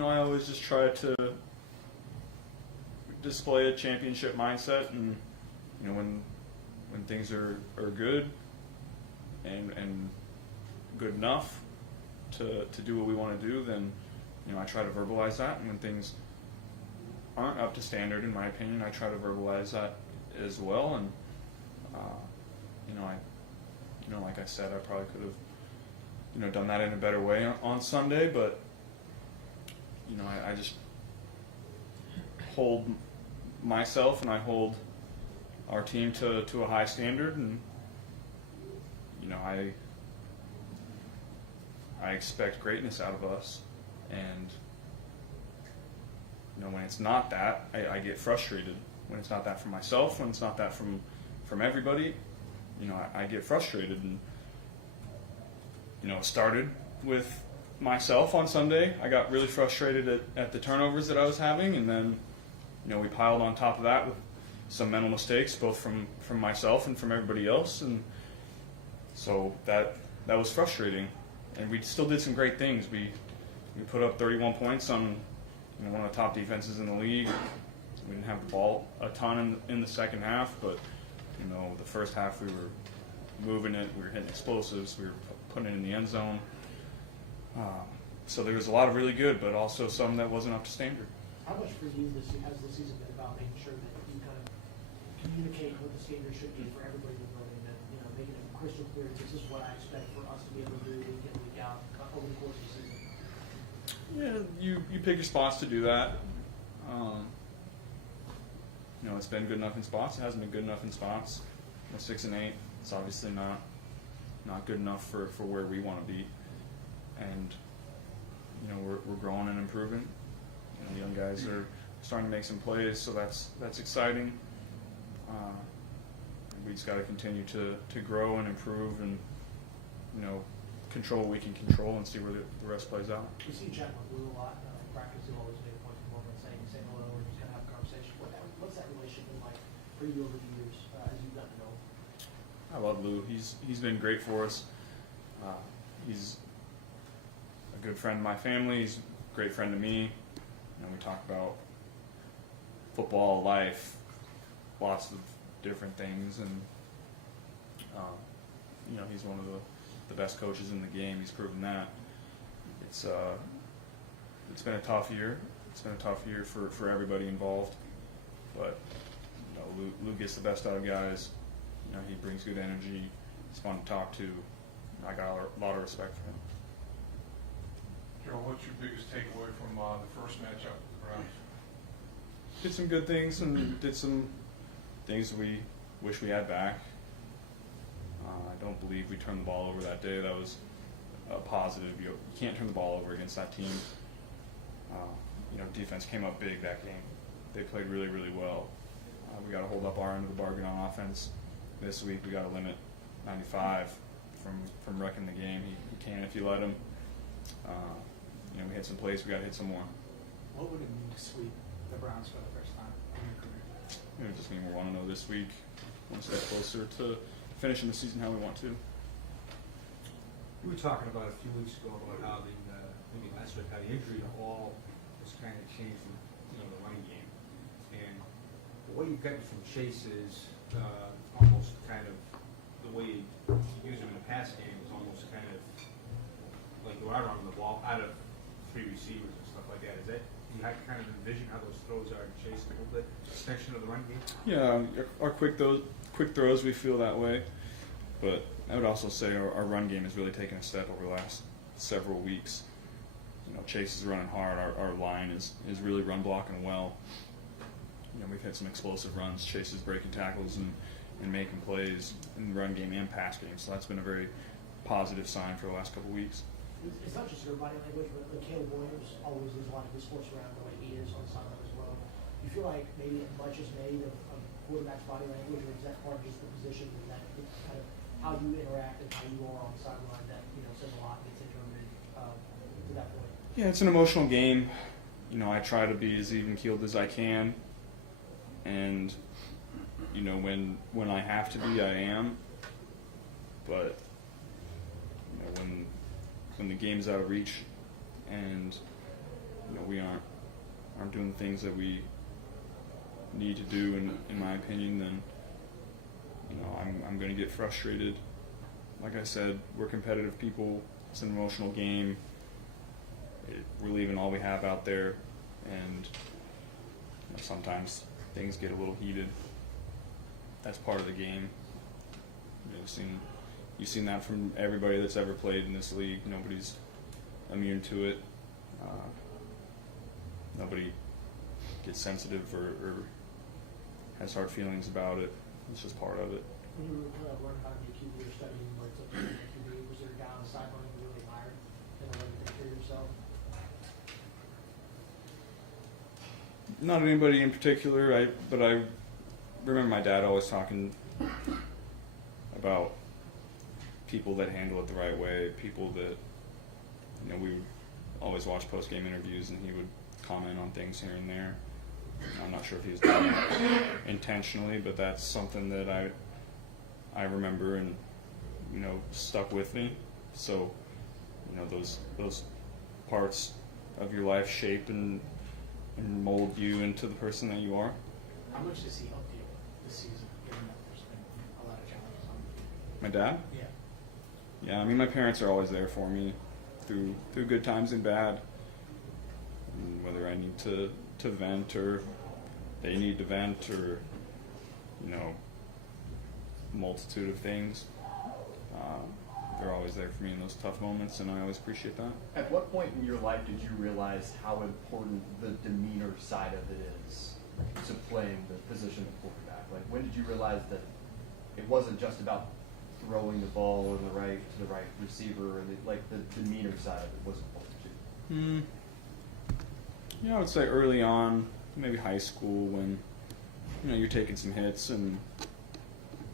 I always just try to display a championship mindset, and when things are good and good enough to do what we want to do, then I try to verbalize that. And when things aren't up to standard, in my opinion, I try to verbalize that as well. And like I said, I probably could have done that in a better way on Sunday, but I just hold myself and I hold our team to a high standard, and I expect greatness out of us. And when it's not that, I get frustrated. When it's not that from myself, when it's not that from everybody, I get frustrated. And it started with myself on Sunday. I got really frustrated at the turnovers that I was having, and then we piled on top of that with some mental mistakes, both from myself and from everybody else, and so that was frustrating. And we still did some great things. We put up 31 points on one of the top defenses in the league. We didn't have the ball a ton in the second half, but the first half we were moving it, we were hitting explosives, we were putting it in the end zone. So there was a lot of really good, but also some that wasn't up to standard. How much for you has this season been about making sure that you kind of communicate what the standard should be for everybody in the building, that making it crystal clear, this is what I expect for us to be able to do week in, week out over the course of the season? Yeah, you pick your spots to do that. It's been good enough in spots. It hasn't been good enough in spots. 6 and 8. It's obviously not good enough for where we want to be, and we're growing and improving. The young guys are starting to make some plays, so that's exciting. We just got to continue to grow and improve, and control what we can control, and see where the rest plays out. We see Jen with Lou a lot in practice. He'll always make a point of moment, saying hello, or just kind of have a conversation. What's that relationship been like for you over the years as you've gotten to know him? I love Lou. He's been great for us. He's a good friend of my family. He's a great friend to me. We talk about football, life, lots of different things, and he's one of the best coaches in the game. He's proven that. It's been a tough year. It's been a tough year for everybody involved, but Lou gets the best out of guys. He brings good energy. He's fun to talk to. I got a lot of respect for him. Joe, what's your biggest takeaway from the first matchup with the Browns? Did some good things and did some things we wish we had back. I don't believe we turned the ball over that day. That was a positive. You can't turn the ball over against that team. Defense came up big that game. They played really, really well. We got to hold up our end of the bargain on offense. This week we got to limit 95 from wrecking the game. He can if you let him. We hit some plays. We got to hit some more. What would it mean to sweep the Browns for the first time in your career? It would just mean we want to know this week, one step closer to finishing the season how we want to. You were talking about a few weeks ago about how maybe last week, how the injury to all was kind of changing, the running game. And what you've gotten from Chase is almost kind of the way you use him in the pass game is almost kind of like you are running the ball out of 3 receivers and stuff like that. Is that you kind of envision how those throws are to Chase a little bit, extension of the run game? Yeah, our quick throws we feel that way, but I would also say our run game has really taken a step over the last several weeks. Chase is running hard. Our line is really run blocking well. We've had some explosive runs. Chase is breaking tackles and making plays in the run game and pass game. So that's been a very positive sign for the last couple of weeks. It's not just your body language, but Caleb Williams always leaves a lot of his force around the way he is on the sideline as well. Do you feel like maybe much is made of quarterback's body language, or is that part of just the position and that kind of how you interact and how you are on the sideline that says a lot and gets interpreted to that point? Yeah, it's an emotional game. I try to be as even keeled as I can, and when I have to be, I am. But when the game's out of reach and we aren't doing the things that we need to do, in my opinion, then I'm going to get frustrated. Like I said, we're competitive people. It's an emotional game. We're leaving all we have out there, and sometimes things get a little heated. That's part of the game. You've seen that from everybody that's ever played in this league. Nobody's immune to it. Nobody gets sensitive or has hard feelings about it. It's just part of it. When you were learning how to be a QB or studying what it's like to be a QB, was there a guy on the sideline you really admired and a way to take care of yourself? Not anybody in particular, but I remember my dad always talking about people that handle it the right way, people that, we would always watch post-game interviews and he would comment on things here and there. I'm not sure if he was doing it intentionally, but that's something that I remember and, stuck with me. So, those parts of your life shape and mold you into the person that you are. How much does he help you this season, given that there's been a lot of challenges on the My dad? Yeah. Yeah, my parents are always there for me through good times and bad. And whether I need to vent or they need to vent or, multitude of things. They're always there for me in those tough moments, and I always appreciate that. At what point in your life did you realize how important the demeanor side of it is to playing the position of quarterback? Like, when did you realize that it wasn't just about throwing the ball to the right receiver, and the demeanor side of it was important too? I would say early on, maybe high school, when you're taking some hits and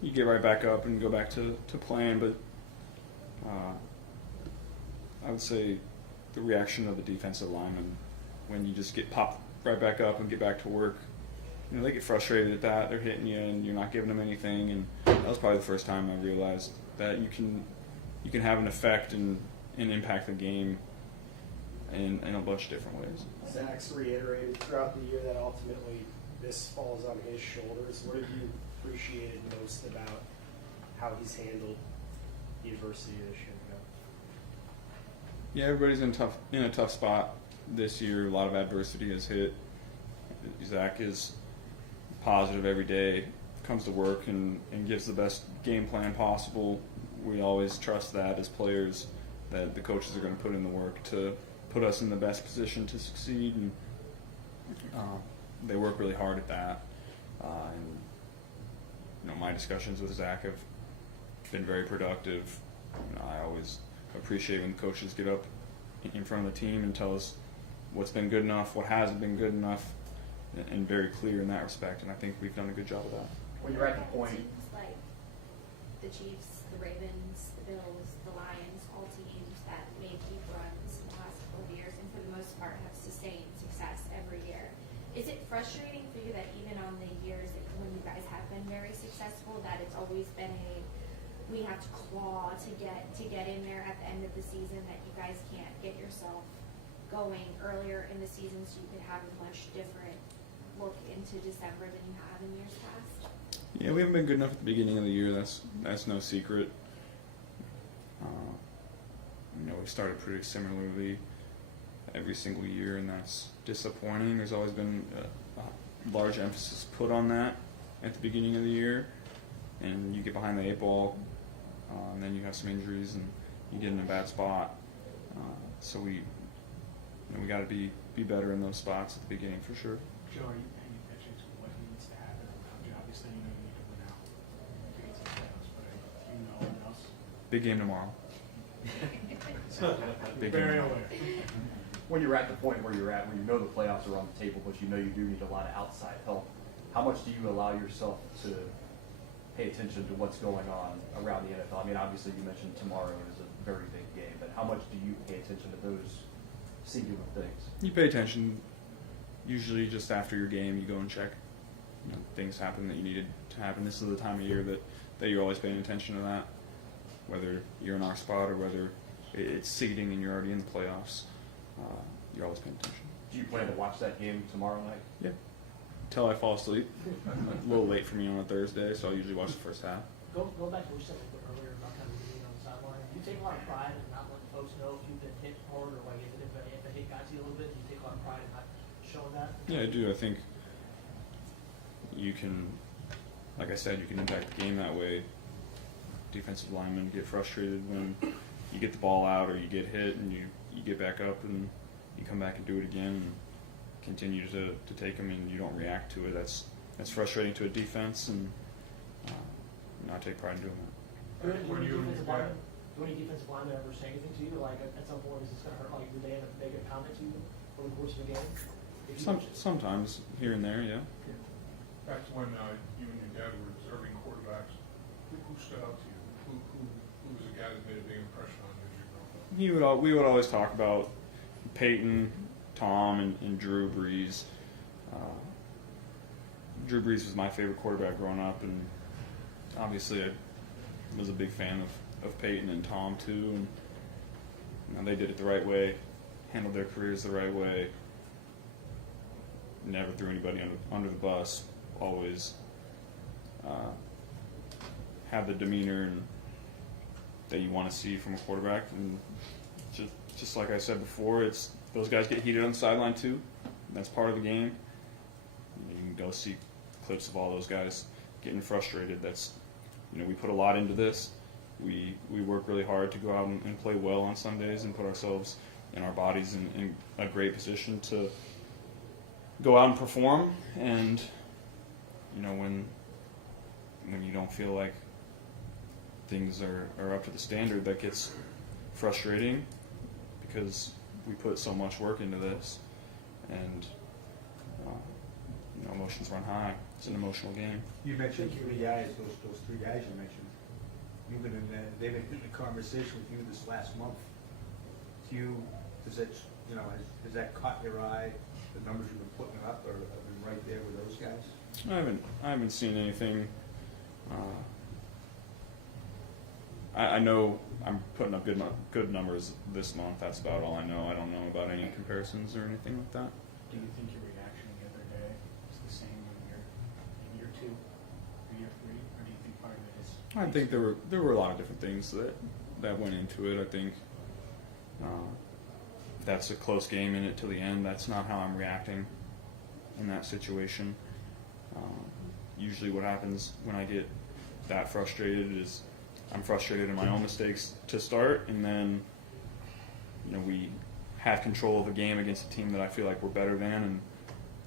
you get right back up and go back to playing, but I would say the reaction of the defensive linemen when you just get popped right back up and get back to work. They get frustrated at that. They're hitting you and you're not giving them anything. And that was probably the first time I realized that you can have an effect and impact the game in a bunch of different ways. Zach's reiterated throughout the year that ultimately this falls on his shoulders. What have you appreciated most about how he's handled the adversity this year? Yeah, everybody's in a tough spot this year. A lot of adversity has hit. Zach is positive every day, comes to work and gives the best game plan possible. We always trust that as players, that the coaches are going to put in the work to put us in the best position to succeed, and they work really hard at that. My discussions with Zach have been very productive. I always appreciate when coaches get up in front of the team and tell us what's been good enough, what hasn't been good enough, and very clear in that respect. And I think we've done a good job of that. When you're at the point, Teams like the Chiefs, the Ravens, the Bills, the Lions, all teams that made deep runs in the last couple of years, and for the most part have sustained success every year. Is it frustrating for you that even on the years that when you guys have been very successful, that it's always been we have to claw to get in there at the end of the season, that you guys can't get yourself going earlier in the season so you could have a much different look into December than you have in years past? Yeah, we haven't been good enough at the beginning of the year. That's no secret. We started pretty similarly every single year, and that's disappointing. There's always been a large emphasis put on that at the beginning of the year, and you get behind the 8 ball, and then you have some injuries, and you get in a bad spot. So we got to be better in those spots at the beginning for sure. Joe, are you paying attention to what needs to happen around you? Obviously, you need to win out to get to the playoffs, but do you know what else? Big game tomorrow. Big game Very tomorrow. aware. when you're at the point where you're at, where you know the playoffs are on the table, but you know you do need a lot of outside help, how much do you allow yourself to pay attention to what's going on around the NFL? I mean, obviously you mentioned tomorrow is a very big game, but how much do you pay attention to those singular things? You pay attention. Usually just after your game, you go and check. Things happen that you needed to happen. This is the time of year that you're always paying attention to that, whether you're in our spot or whether it's seeding and you're already in the playoffs. You're always paying attention. Do you plan to watch that game tomorrow night? Yeah. Till I fall asleep. A little late for me on a Thursday, so I'll usually watch the first half. Go back to what you said a little bit earlier about kind of being on the sideline. Do you take a lot of pride in not letting folks know if you've been hit hard or like if a hit got to you a little bit? Do you take a lot of pride in not showing that? Yeah, I do. I think you can, like I said, you can impact the game that way. Defensive linemen get frustrated when you get the ball out or you get hit and you get back up and you come back and do it again and continue to take them and you don't react to it. That's frustrating to a defense, and I take pride in doing that. Do When any you- defensive linemen ever say anything to you? Like at some point, is this going to hurt? Like, do they end up making a comment to you over the course of the game? If you mention it? Sometimes here and there, yeah. Back to when you and your dad were observing quarterbacks, who stood out to you? Who was the guy that made a big impression on you as you grew up? We would always talk about Peyton, Tom, and Drew Brees. Drew Brees was my favorite quarterback growing up, and obviously I was a big fan of Peyton and Tom too. And they did it the right way, handled their careers the right way, never threw anybody under the bus, always had the demeanor and that you want to see from a quarterback. And just like I said before, it's those guys get heated on the sideline too. That's part of the game. You can go see clips of all those guys getting frustrated. That's, we put a lot into this. We work really hard to go out and play well on Sundays and put ourselves and our bodies in a great position to go out and perform. And when you don't feel like things are up to the standard, that gets frustrating because we put so much work into this, and emotions run high. It's an emotional game. You mentioned three guys, those three guys you mentioned. You've been they've been in the conversation with you this last month. Does that, has that caught your eye? The numbers you've been putting up have been right there with those guys? I haven't seen anything. I know I'm putting up good numbers this month. That's about all I know. I don't know about any comparisons or anything like that. Do you think your reaction the other day is the same in year 2 or year 3, or do you think part of it is? I think there were a lot of different things that went into it. I think if that's a close game in it till the end, that's not how I'm reacting in that situation. Usually what happens when I get that frustrated is I'm frustrated in my own mistakes to start, and then we have control of the game against a team that I feel like we're better than, and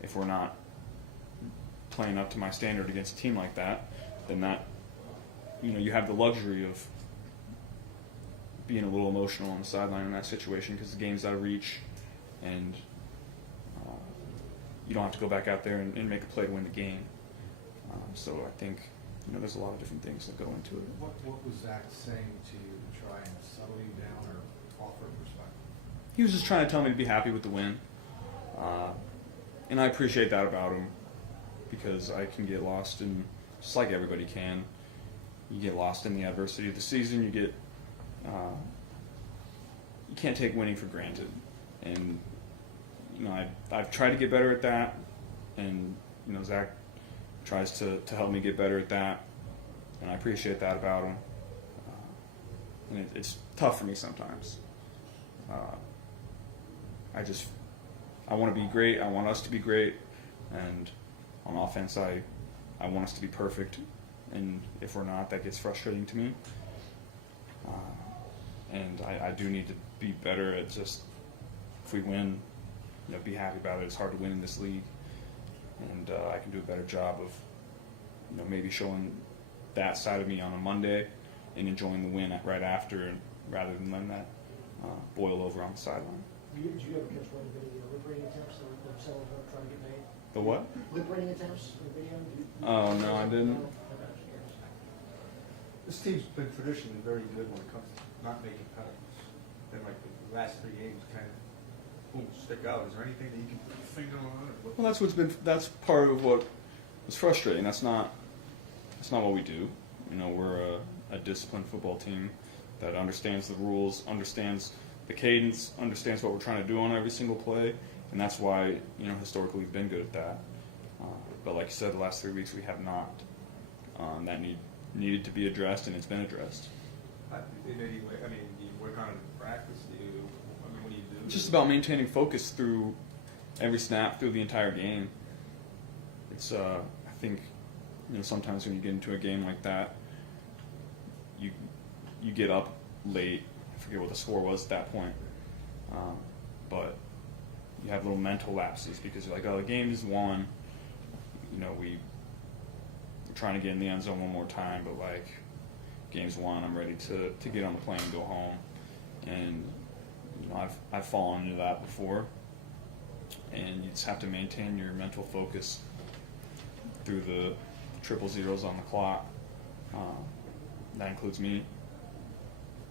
if we're not playing up to my standard against a team like that, then that you have the luxury of being a little emotional on the sideline in that situation because the game's out of reach, and you don't have to go back out there and make a play to win the game. So I think there's a lot of different things that go into it. What was Zac saying to you to try and settle you down or offer perspective? He was just trying to tell me to be happy with the win, and I appreciate that about him because I can get lost in, just like everybody can, you get lost in the adversity of the season. You can't take winning for granted, and I've tried to get better at that, and Zac tries to help me get better at that, and I appreciate that about him. And it's tough for me sometimes. I want to be great. I want us to be great, and on offense, I want us to be perfect. And if we're not, that gets frustrating to me. And I do need to be better at just, if we win, be happy about it. It's hard to win in this league. And I can do a better job of, maybe showing that side of me on a Monday and enjoying the win right after, and rather than letting that boil over on the sideline. Did you ever catch one of the lip reading attempts that themselves are trying to get made? The what? Lip reading attempts in the video? Oh, no, I didn't. This team's been traditionally very good when it comes to not making penalties. Then, like the last 3 games, kind of stick out. Is there anything that you can put your finger on? Or what? Well, that's part of what was frustrating. That's not what we do. We're a disciplined football team that understands the rules, understands the cadence, understands what we're trying to do on every single play, and that's why historically we've been good at that. But like you said, the last 3 weeks we have not. That needed to be addressed, and it's been addressed. In any way, I mean, do you work on it in practice? What do you do? It's just about maintaining focus through every snap, through the entire game. It's I think sometimes when you get into a game like that, you get up late. I forget what the score was at that point, but you have little mental lapses because you're like, oh, the game is won. We're trying to get in the end zone one more time, but like, game's won. I'm ready to get on the plane and go home. And I've fallen into that before. And you just have to maintain your mental focus through the triple zeros on the clock. That includes me.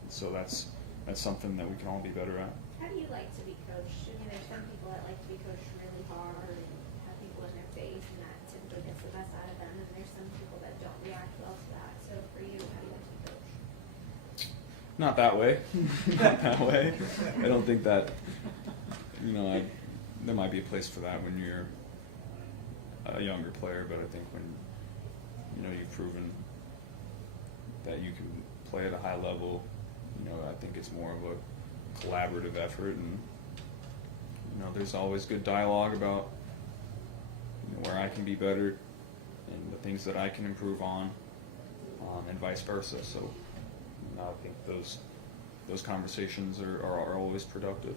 So that's something that we can all be better at. How do you like to be coached? I mean, there's some people that like to be coached really hard and have people in their face, and that typically gets the best out of them. And there's some people that don't react well to that. So for you, how do you like to be coached? Not that way. Not that way. I don't think that, there might be a place for that when you're a younger player, but I think when, you've proven that you can play at a high level, I think it's more of a collaborative effort, and, there's always good dialogue about where I can be better and the things that I can improve on, and vice versa. So, I think those conversations are always productive.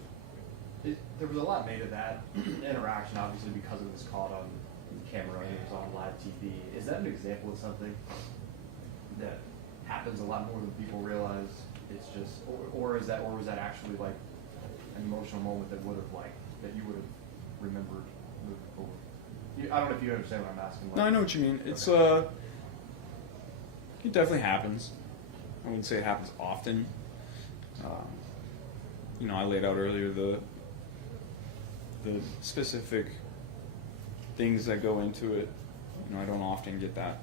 There was a lot made of that interaction, obviously, because it was caught on camera and it was on live TV. Is that an example of something that happens a lot more than people realize? It's just, or was that actually like an emotional moment that you would have remembered moving forward? I don't know if you understand what I'm asking. No, I know what you mean. It's it definitely happens. I wouldn't say it happens often. I laid out earlier the specific things that go into it. I don't often get that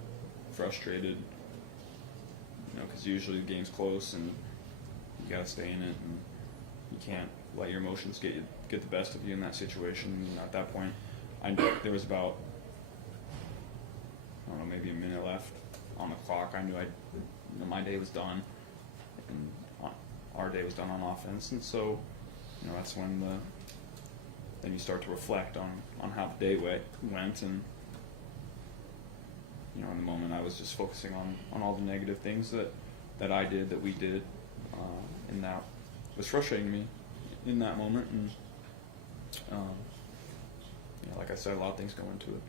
frustrated, because usually the game's close and you gotta stay in it, and you can't let your emotions get the best of you in that situation. At that point, there was about, I don't know, maybe a minute left on the clock. I knew my day was done, and our day was done on offense, and so that's when then you start to reflect on how the day went, and in the moment I was just focusing on all the negative things that I did, that we did, and that was frustrating me in that moment, and like I said, a lot of things go into it.